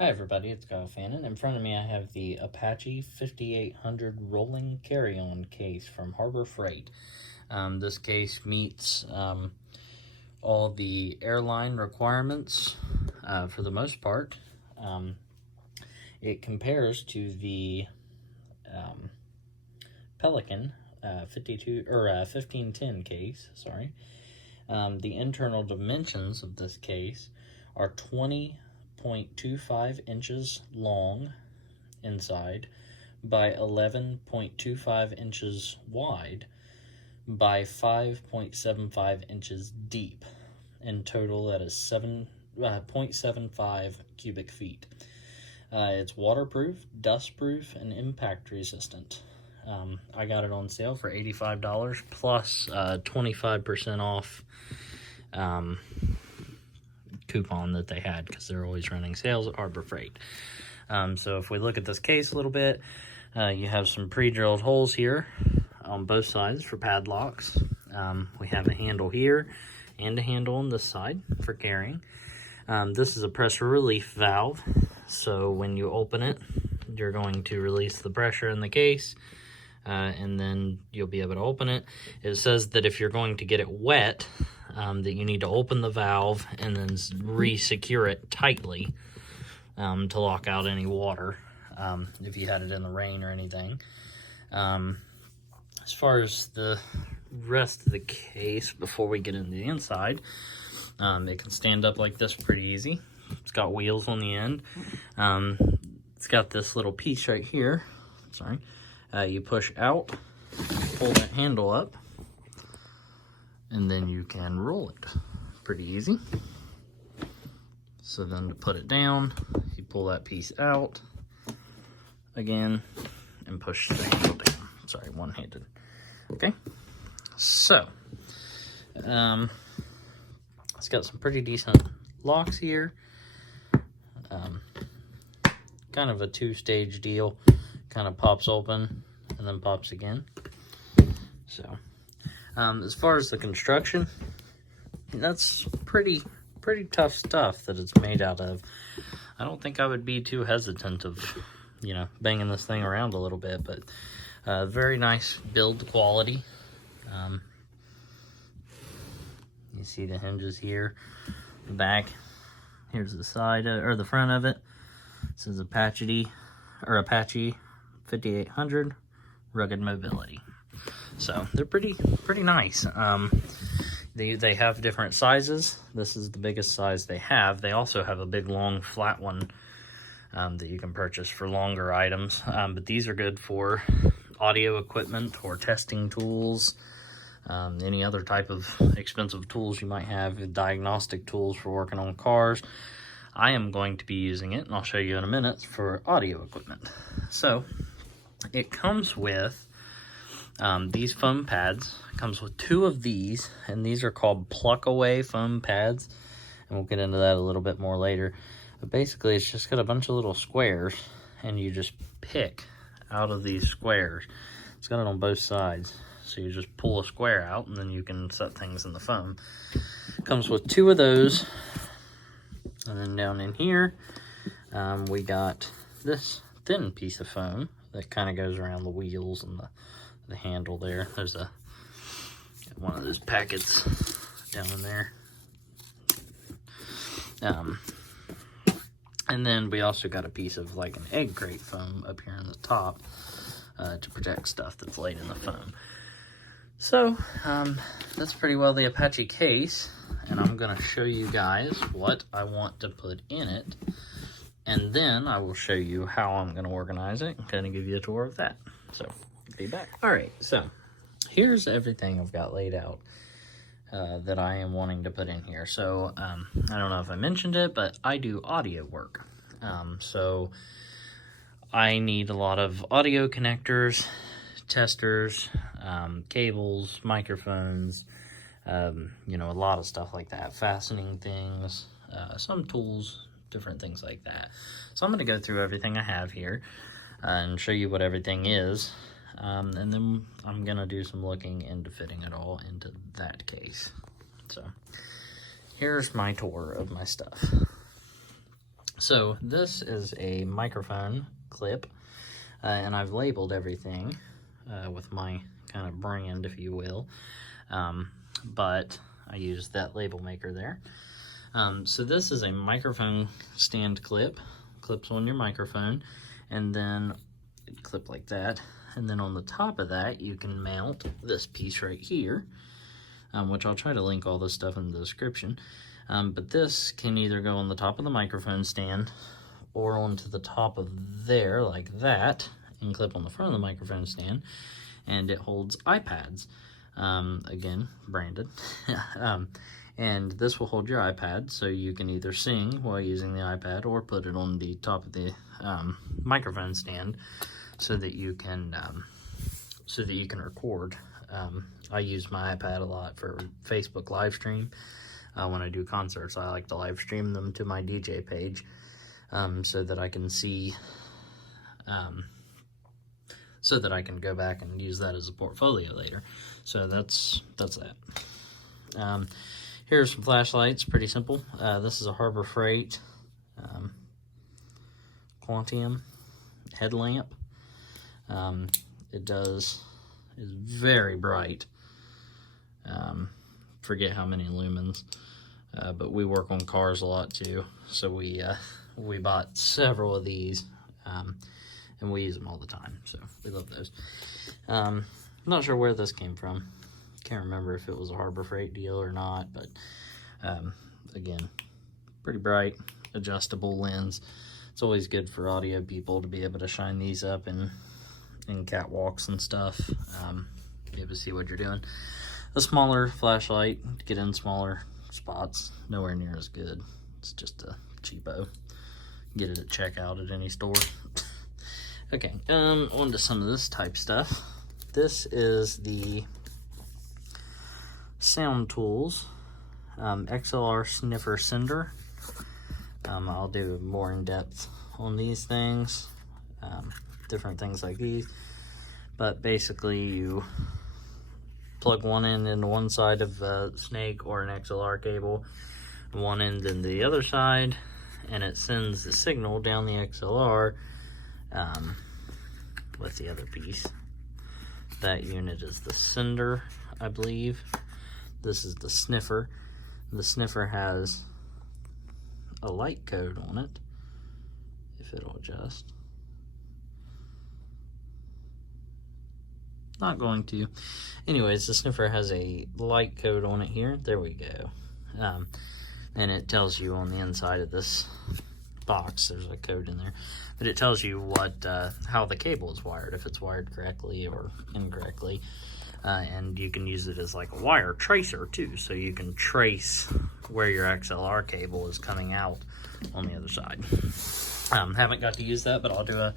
Hi everybody, it's Gaff. In front of me I have the Apache 5800 rolling carry-on case from Harbor Freight. This case meets all the airline requirements for the most part. It compares to the Pelican 1510 case. The internal dimensions of this case are 20.25 inches long inside by 11.25 inches wide by 5.75 inches deep. In total, that is 0.75 cubic feet. It's waterproof, dustproof, and impact resistant. I got it on sale for $85 plus 25% off coupon that they had, because they're always running sales at Harbor Freight. So if we look at this case a little bit, you have some pre-drilled holes here on both sides for padlocks. We have a handle here and a handle on this side for carrying. This is a pressure relief valve, so when you open it, you're going to release the pressure in the case, and then you'll be able to open it. It says that if you're going to get it wet, that you need to open the valve and then re-secure it tightly to lock out any water if you had it in the rain or anything. As far as the rest of the case, before we get into the inside, it can stand up like this pretty easy. It's got wheels on the end. It's got this little piece right here. You push out, pull that handle up, and then you can roll it. Pretty easy. So then to put it down, you pull that piece out again and push the handle down. Sorry, one-handed. Okay, so it's got some pretty decent locks here. Kind of a two-stage deal. Kind of pops open and then pops again. So as far as the construction, that's pretty tough stuff that it's made out of. I don't think I would be too hesitant of, banging this thing around a little bit, but very nice build quality. You see the hinges here, the back. Here's the side or the front of it. This is Apache 5800 rugged mobility. So they're pretty nice. They have different sizes. This is the biggest size they have. They also have a big long flat one that you can purchase for longer items. But these are good for audio equipment or testing tools, any other type of expensive tools you might have, diagnostic tools for working on cars. I am going to be using it, and I'll show you in a minute, for audio equipment. So it comes with these foam pads. It comes with 2 of these, and these are called pluck away foam pads, and we'll get into that a little bit more later. But basically it's just got a bunch of little squares, and you just pick out of these squares. It's got it on both sides, so you just pull a square out and then you can set things in the foam. It comes with 2 of those, and then down in here we got this thin piece of foam that kind of goes around the wheels and the handle there. There's one of those packets down in there. And then we also got a piece of like an egg crate foam up here on the top to protect stuff that's laid in the foam. So that's pretty well the Apache case, and I'm going to show you guys what I want to put in it, and then I will show you how I'm going to organize it and kind of give you a tour of that. So be back. All right, so here's everything I've got laid out that I am wanting to put in here. So I don't know if I mentioned it, but I do audio work. So I need a lot of audio connectors, testers, cables, microphones, a lot of stuff like that, fastening things, some tools, different things like that. So I'm going to go through everything I have here and show you what everything is, and then I'm going to do some looking into fitting it all into that case. So here's my tour of my stuff. So this is a microphone clip, and I've labeled everything with my kind of brand, if you will, but I use that label maker there. So this is a microphone stand clip, clips on your microphone, and then clip like that, and then on the top of that you can mount this piece right here, which I'll try to link all this stuff in the description. But this can either go on the top of the microphone stand or onto the top of there like that and clip on the front of the microphone stand, and it holds iPads, again branded. And this will hold your iPad, so you can either sing while using the iPad or put it on the top of the microphone stand so that you can record. I use my iPad a lot for Facebook live stream. When I do concerts, I like to live stream them to my DJ page, so that I can see, so that I can go back and use that as a portfolio later. So that's that. Here's some flashlights, pretty simple. This is a Harbor Freight Quantium headlamp. It is very bright. Forget how many lumens, but we work on cars a lot too, so we bought several of these, and we use them all the time, so we love those. I'm not sure where this came from. Can't remember if it was a Harbor Freight deal or not, but again, pretty bright, adjustable lens. It's always good for audio people to be able to shine these up in catwalks and stuff, be able to see what you're doing. A smaller flashlight to get in smaller spots, nowhere near as good. It's just a cheapo. Get it at checkout at any store. Okay, on to some of this type stuff. This is the Sound Tools XLR Sniffer Sender. I'll do more in depth on these things, different things like these, but basically you plug one end into one side of a snake or an XLR cable, one end into the other side, and it sends the signal down the XLR with the other piece. That unit is the sender, I believe. This is the sniffer. The sniffer has a light code on it, if it'll adjust. Not going to. Anyways, the sniffer has a light code on it here. There we go. And it tells you on the inside of this box, there's a code in there, but it tells you what how the cable is wired, if it's wired correctly or incorrectly. And you can use it as like a wire tracer too, so you can trace where your XLR cable is coming out on the other side. Haven't got to use that, but I'll do a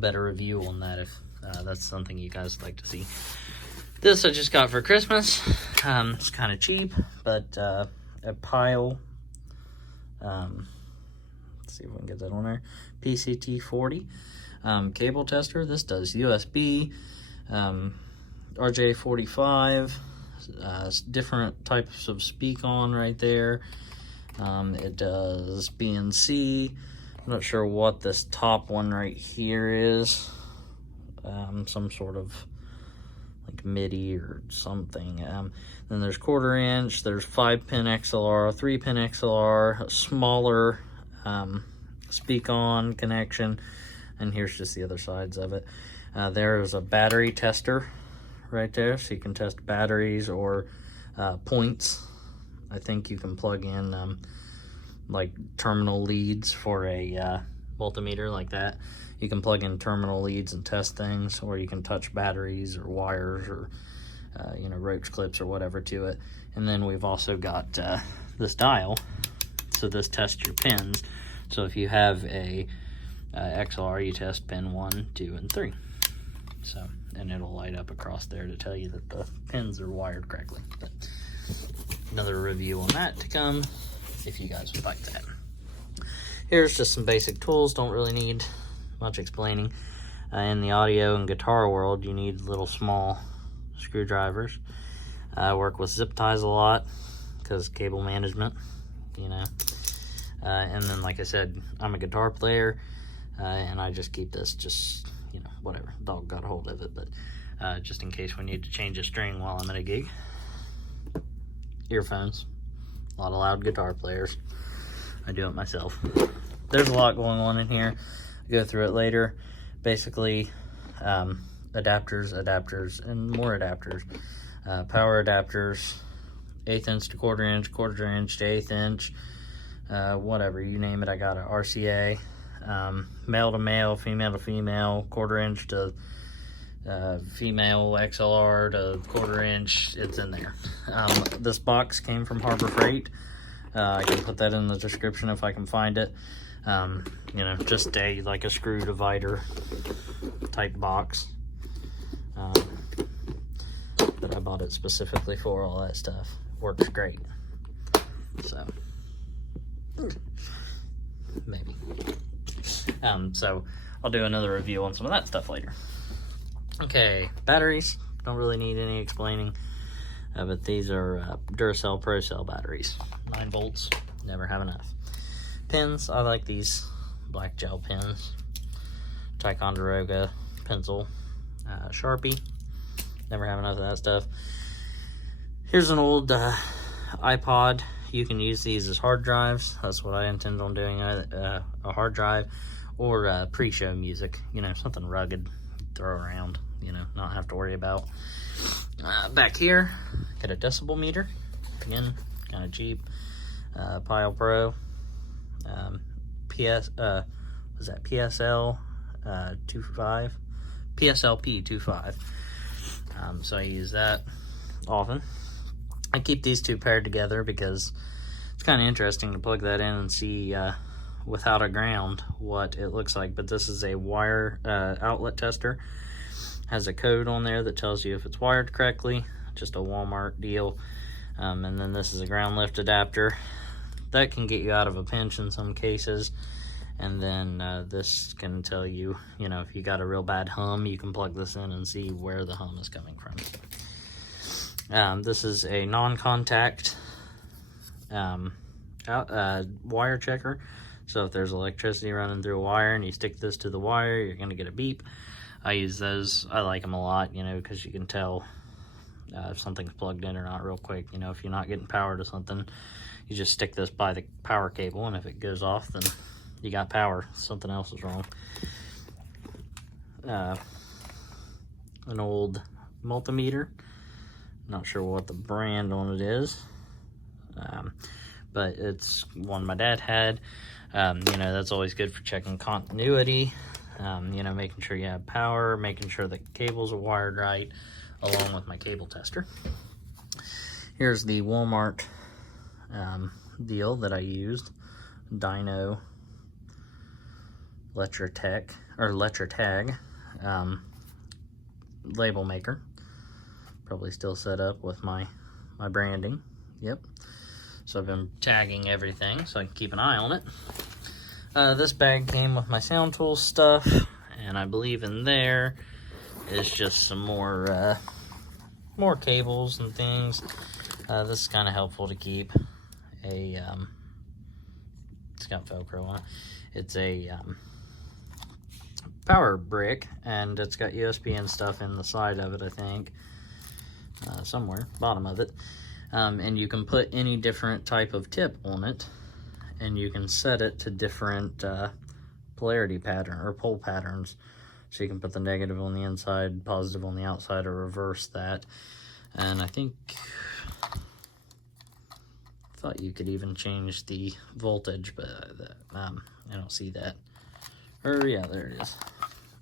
better review on that if that's something you guys would like to see. This I just got for Christmas. It's kind of cheap, but at Pyle, let's see if we can get that on there, PCT40 cable tester. This does USB, RJ45, different types of speak on right there. It does BNC. I'm not sure what this top one right here is. Some sort of like MIDI or something. Then there's 1/4 inch, there's 5-pin XLR, 3-pin XLR, a smaller speak on connection, and here's just the other sides of it. There's a battery tester right there, so you can test batteries or points. I think you can plug in like terminal leads for a multimeter like that. You can plug in terminal leads and test things, or you can touch batteries or wires or roach clips or whatever to it. And then we've also got this dial, so this tests your pins. So if you have a XLR, you test pin 1, 2, and 3. So, and it'll light up across there to tell you that the pins are wired correctly. But another review on that to come if you guys would like that. Here's just some basic tools. Don't really need much explaining. In the audio and guitar world, you need little small screwdrivers. I work with zip ties a lot because cable management, And then, like I said, I'm a guitar player, and I just keep this just, you know, whatever. Dog got a hold of it, but just in case we need to change a string while I'm at a gig. Earphones. A lot of loud guitar players. I do it myself. There's a lot going on in here. I'll go through it later. Basically, adaptors, and more adapters. Power adapters, 1/8 inch to 1/4 inch, 1/4 inch to 1/8 inch, whatever, you name it, I got it. RCA, male to male, female to female, 1/4 inch to female XLR to 1/4 inch, it's in there. This box came from Harbor Freight. I can put that in the description if I can find it. You know, just like a screw divider type box. But I bought it specifically for all that stuff. Works great. So, maybe. So I'll do another review on some of that stuff later. Okay, batteries. Don't really need any explaining. But these are Duracell Pro Cell batteries. 9 volts. Never have enough. Pins. I like these black gel pins. Ticonderoga pencil. Sharpie. Never have enough of that stuff. Here's an old iPod. You can use these as hard drives. That's what I intend on doing, a hard drive. Or pre-show music. You know, something rugged. Throw around. You know, not have to worry about. Back here, got a decibel meter. Again, kind of cheap. Pyle Pro. Was that PSL 25? PSLP 25. So I use that often. I keep these two paired together because it's kind of interesting to plug that in and see without a ground what it looks like. But this is a wire outlet tester. Has a code on there that tells you if it's wired correctly. Just a Walmart deal. And then this is a ground lift adapter. That can get you out of a pinch in some cases. And then this can tell you, you know, if you got a real bad hum, you can plug this in and see where the hum is coming from. This is a non-contact wire checker. So if there's electricity running through a wire and you stick this to the wire, you're going to get a beep. I use those. I like them a lot, you know, because you can tell if something's plugged in or not real quick. You know, if you're not getting power to something, you just stick this by the power cable, and if it goes off, then you got power. Something else is wrong. An old multimeter. Not sure what the brand on it is, but it's one my dad had. You know, that's always good for checking continuity. You know, making sure you have power, making sure the cables are wired right, along with my cable tester. Here's the Walmart deal that I used. Dyno LetraTag label maker. Probably still set up with my branding. Yep. So I've been tagging everything so I can keep an eye on it. This bag came with my sound tool stuff, and I believe in there is just some more cables and things. This is kind of helpful to keep. It's got Velcro on it. It's a power brick, and it's got USB and stuff in the side of it, I think. Somewhere, bottom of it. And you can put any different type of tip on it, and you can set it to different polarity pattern or pole patterns. So you can put the negative on the inside, positive on the outside, or reverse that. And I thought you could even change the voltage, but I don't see that. Or yeah, there it is.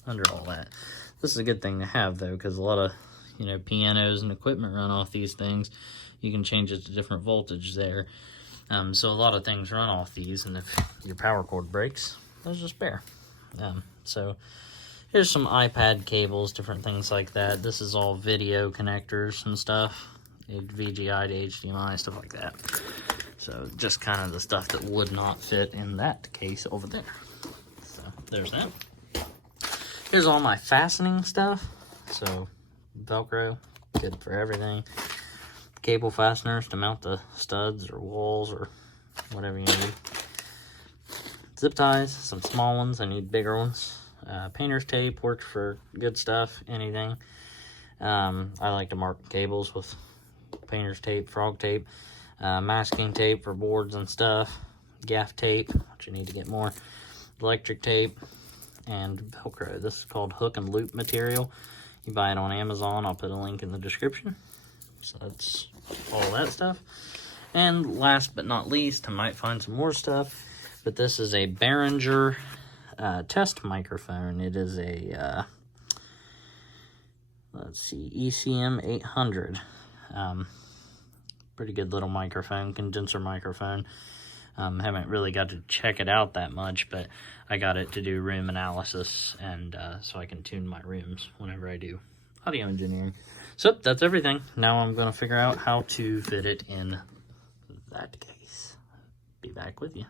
Under all that. This is a good thing to have though, because a lot of, you know, pianos and equipment run off these things. You can change it to different voltage there. So a lot of things run off these, and if your power cord breaks, there's a spare. So here's some iPad cables, different things like that. This is all video connectors and stuff. VGI to HDMI, stuff like that. So just kind of the stuff that would not fit in that case over there. So there's that. Here's all my fastening stuff. So Velcro, good for everything. Cable fasteners to mount the studs or walls or whatever you need. Zip ties, some small ones. I need bigger ones. Painter's tape works for good stuff, anything. I like to mark cables with painter's tape, frog tape. Masking tape for boards and stuff. Gaff tape, which you need to get more. Electric tape. And Velcro. This is called hook and loop material. You buy it on Amazon. I'll put a link in the description. So that's all that stuff. And last but not least, I might find some more stuff, but this is a Behringer test microphone. It is a, let's see, ECM 800. Pretty good little microphone, condenser microphone. Haven't really got to check it out that much, but I got it to do room analysis, and so I can tune my rooms whenever I do audio engineering. So that's everything. Now I'm going to figure out how to fit it in that case. Be back with you.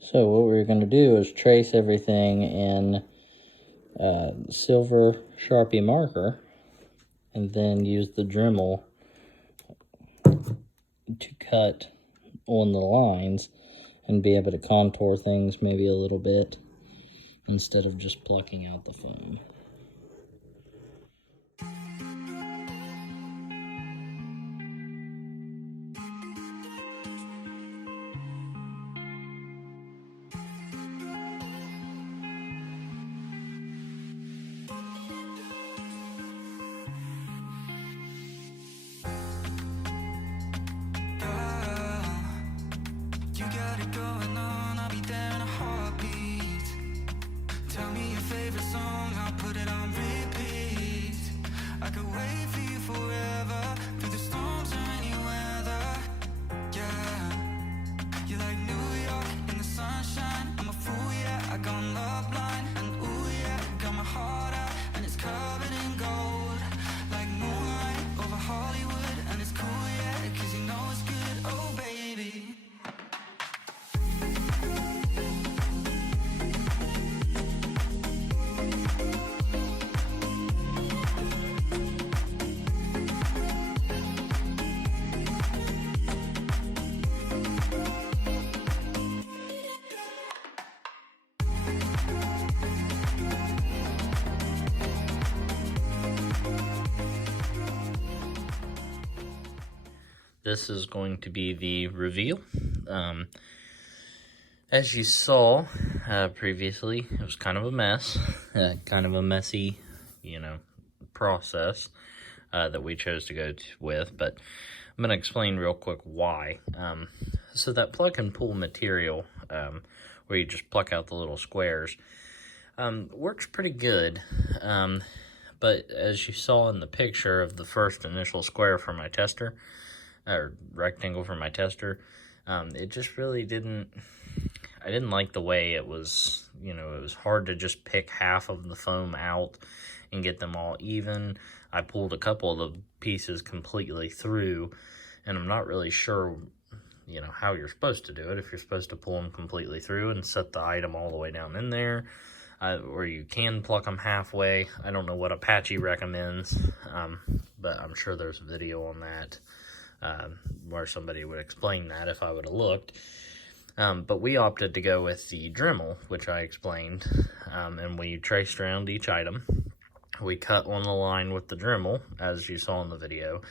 So what we're going to do is trace everything in silver Sharpie marker, and then use the Dremel to cut on the lines and be able to contour things maybe a little bit instead of just plucking out the foam. This is going to be the reveal. As you saw previously, it was kind of a mess, kind of a messy, process that we chose to go with, but I'm going to explain real quick why. So that plug and pull material, where you just pluck out the little squares, works pretty good, but as you saw in the picture of the first initial square for my tester, or rectangle for my tester, it just really I didn't like the way it was, it was hard to just pick half of the foam out and get them all even. I pulled a couple of the pieces completely through, and I'm not really sure, how you're supposed to do it, if you're supposed to pull them completely through and set the item all the way down in there, or you can pluck them halfway. I don't know what Apache recommends, but I'm sure there's a video on that. Where somebody would explain that if I would have looked. But we opted to go with the Dremel, which I explained, and we traced around each item. We cut on the line with the Dremel, as you saw in the video,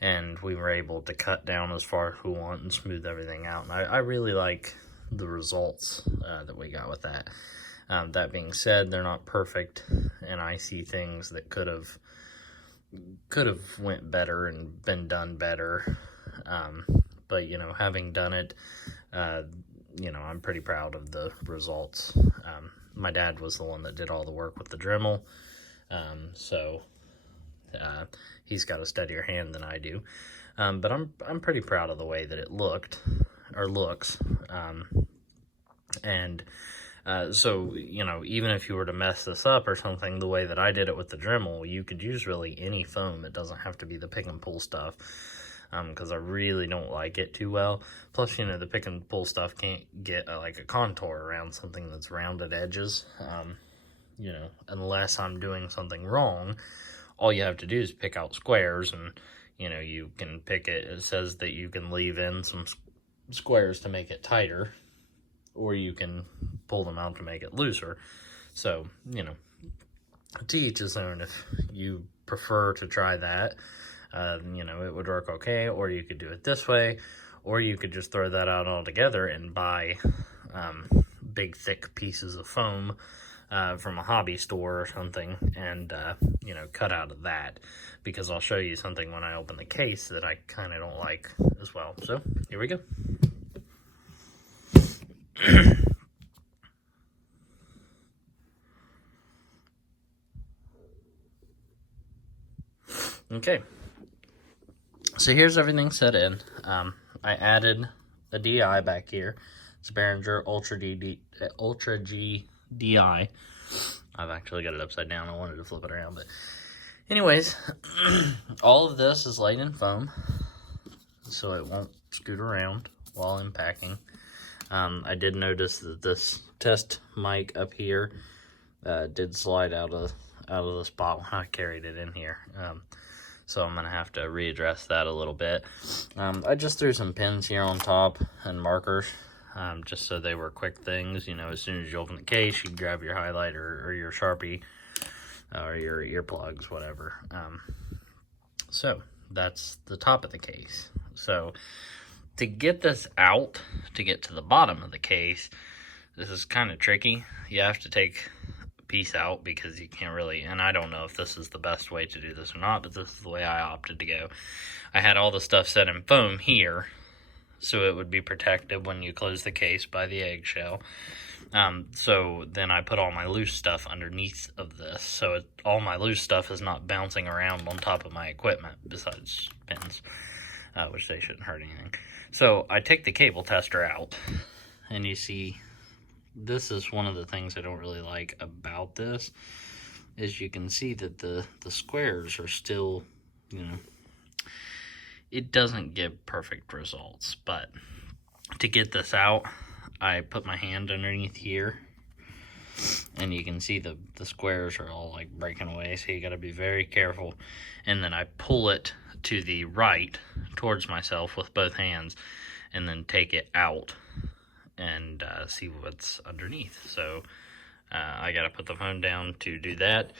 and we were able to cut down as far as we want and smooth everything out. And I really like the results that we got with that. That being said, they're not perfect, and I see things that could have went better and been done better, but having done it, I'm pretty proud of the results. My dad was the one that did all the work with the Dremel, so he's got a steadier hand than I do, but I'm pretty proud of the way that it looks, and so, even if you were to mess this up or something, the way that I did it with the Dremel, you could use really any foam. It doesn't have to be the pick and pull stuff, because I really don't like it too well. Plus, the pick and pull stuff can't get like a contour around something that's rounded edges. you know, unless I'm doing something wrong, all you have to do is pick out squares, and, you know, you can pick it. It says that you can leave in some squares to make it tighter, or you can pull them out to make it looser. So, you know, to each his own. If you prefer to try that, you know, it would work okay, or you could do it this way, or you could just throw that out altogether and buy big thick pieces of foam from a hobby store or something, and you know, cut out of that, because I'll show you something when I open the case that I kind of don't like as well. So here we go. Okay, so here's everything set in. I added a DI back here. It's a Behringer Ultra G DI. I've actually got it upside down. I wanted to flip it around, but anyways, all of this is laid in foam, so it won't scoot around while I'm packing. I did notice that this test mic up here did slide out of the spot when I carried it in here. So I'm gonna have to readdress that a little bit. I just threw some pins here on top and markers, just so they were quick things. You know, as soon as you open the case, you grab your highlighter or your Sharpie or your earplugs, whatever. So that's the top of the case. So to get this out, to get to the bottom of the case, this is kind of tricky. You have to take a piece out, because you can't really, and I don't know if this is the best way to do this or not, but this is the way I opted to go. I had all the stuff set in foam here, so it would be protected when you close the case by the eggshell. So then I put all my loose stuff underneath of this, so all my loose stuff is not bouncing around on top of my equipment, besides pins, which they shouldn't hurt anything. So I take the cable tester out, and you see, this is one of the things I don't really like about this, is you can see that the squares are still, you know, it doesn't give perfect results. But to get this out, I put my hand underneath here, and you can see the squares are all like breaking away, so you got to be very careful. And then I pull it to the right towards myself with both hands, and then take it out and see what's underneath. So I got to put the phone down to do that,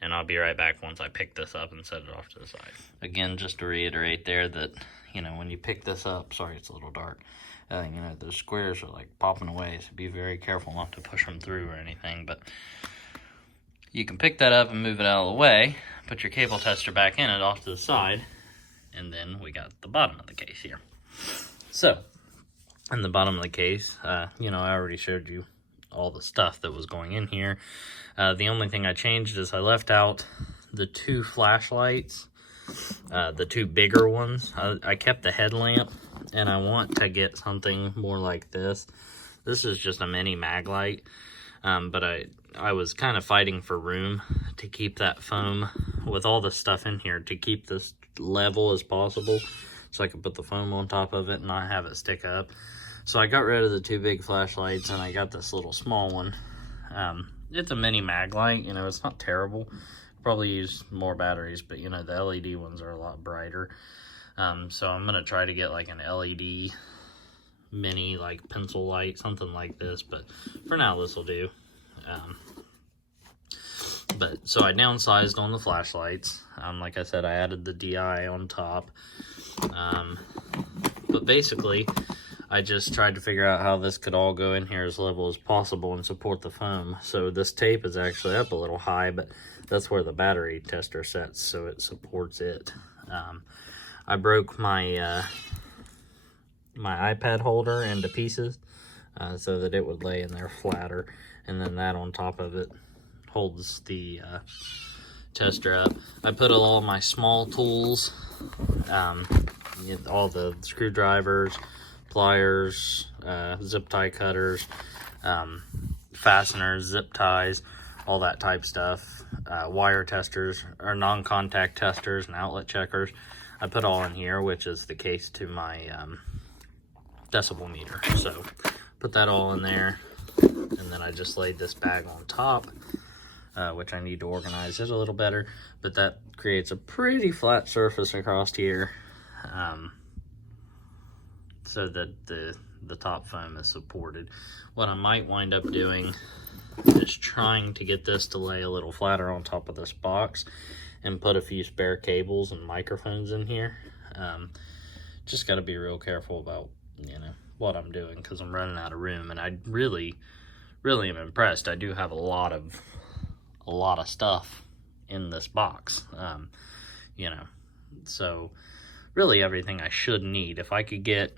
and I'll be right back once I pick this up and set it off to the side. Again, just to reiterate there that, you know, when you pick this up, sorry it's a little dark, you know, the squares are like popping away, so be very careful not to push them through or anything. But you can pick that up and move it out of the way, put your cable tester back in it off to the side, and then we got the bottom of the case here. So in the bottom of the case, you know, I already showed you all the stuff that was going in here. The only thing I changed is I left out the 2 flashlights, the 2 bigger ones. I kept the headlamp, and I want to get something more like this. This is just a mini mag light, but I was kind of fighting for room to keep that foam with all the stuff in here, to keep this level as possible, so I could put the foam on top of it and not have it stick up. So I got rid of the 2 big flashlights, and I got this little small one. It's a mini mag light, you know, it's not terrible. Probably use more batteries, but you know, the LED ones are a lot brighter. So I'm gonna try to get like an LED mini, like pencil light, something like this, but for now this will do. But so I downsized on the flashlights. Like I said, I added the DI on top. But basically, I just tried to figure out how this could all go in here as level as possible and support the foam. So this tape is actually up a little high, but that's where the battery tester sets, so it supports it. I broke my my iPad holder into pieces so that it would lay in there flatter, and then that on top of it holds the tester up. I put all my small tools, all the screwdrivers, pliers, zip tie cutters, fasteners, zip ties, all that type stuff, wire testers, or non-contact testers and outlet checkers. I put all in here, which is the case to my decibel meter. So put that all in there, and then I just laid this bag on top which I need to organize it a little better, but that creates a pretty flat surface across here, so that the top foam is supported. What I might wind up doing is trying to get this to lay a little flatter on top of this box and put a few spare cables and microphones in here. Just got to be real careful about, you know, what I'm doing, because I'm running out of room, and I really am impressed. I do have a lot of stuff in this box, you know, so really everything I should need. If I could get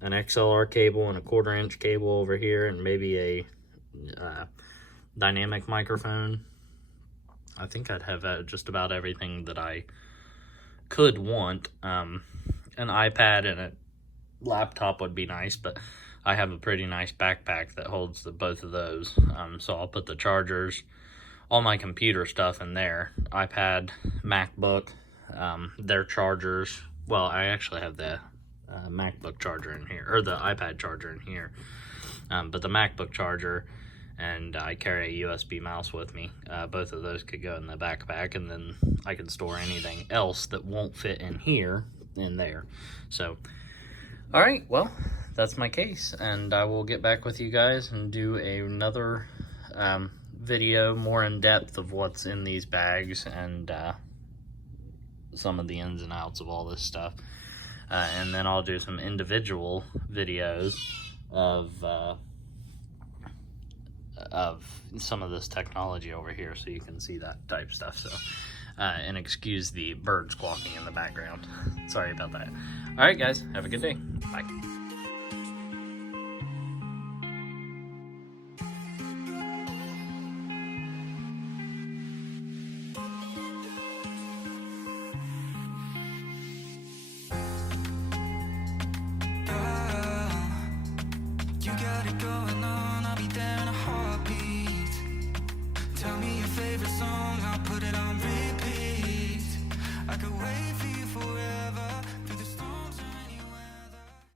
an XLR cable and a 1/4 inch cable over here, and maybe a dynamic microphone, I think I'd have just about everything that I could want. An iPad and a laptop would be nice, but I have a pretty nice backpack that holds both of those. So I'll put the chargers, all my computer stuff in there. iPad, MacBook, their chargers. Well, I actually have the MacBook charger in here, or the iPad charger in here. But the MacBook charger, and I carry a USB mouse with me. Both of those could go in the backpack, and then I can store anything else that won't fit in here in there. So, all right, well, that's my case, and I will get back with you guys and do another video more in depth of what's in these bags and some of the ins and outs of all this stuff. And then I'll do some individual videos of some of this technology over here, so you can see that type stuff. So, and excuse the bird squawking in the background. Sorry about that. All right, guys, have a good day. Bye. You got it going on, I'll be there in a heartbeat. Tell me your favorite song, I'll put it on repeat. I could wait